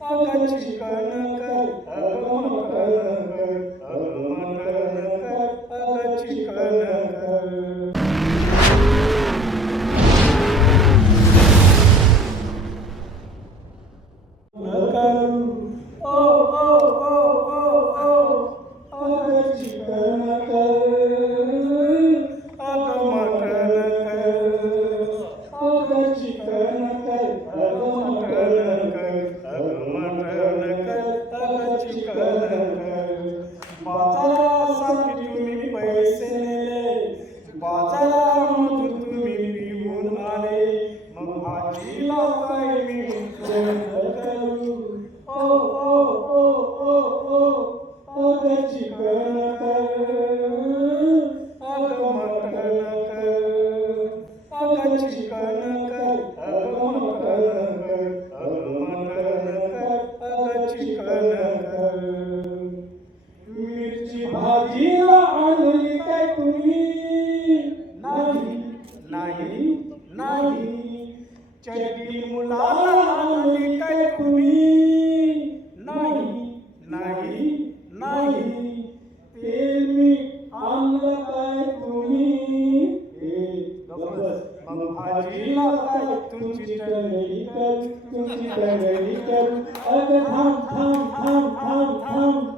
अगं चिकन कर अगं मकन कर भाजीला आणली काय तुम्ही? नाही नाही नाही चटणी मुलाला आणली काय तुम्ही? नाही नाही नाही ते मी आणलं काय तुम्ही? भाजीला तुमची टंगळी तुमची थांब थांब थांब थांब थांब.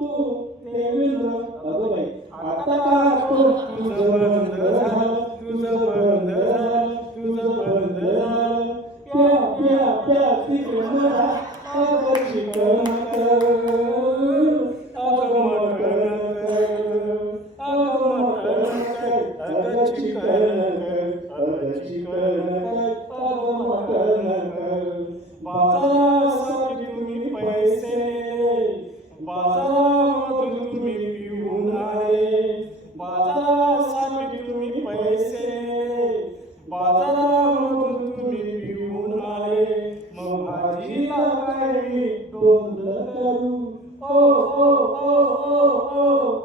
तू देवेंद्र अगोबाई आता का असतो? तू जवळ Oh, oh, oh, oh, oh.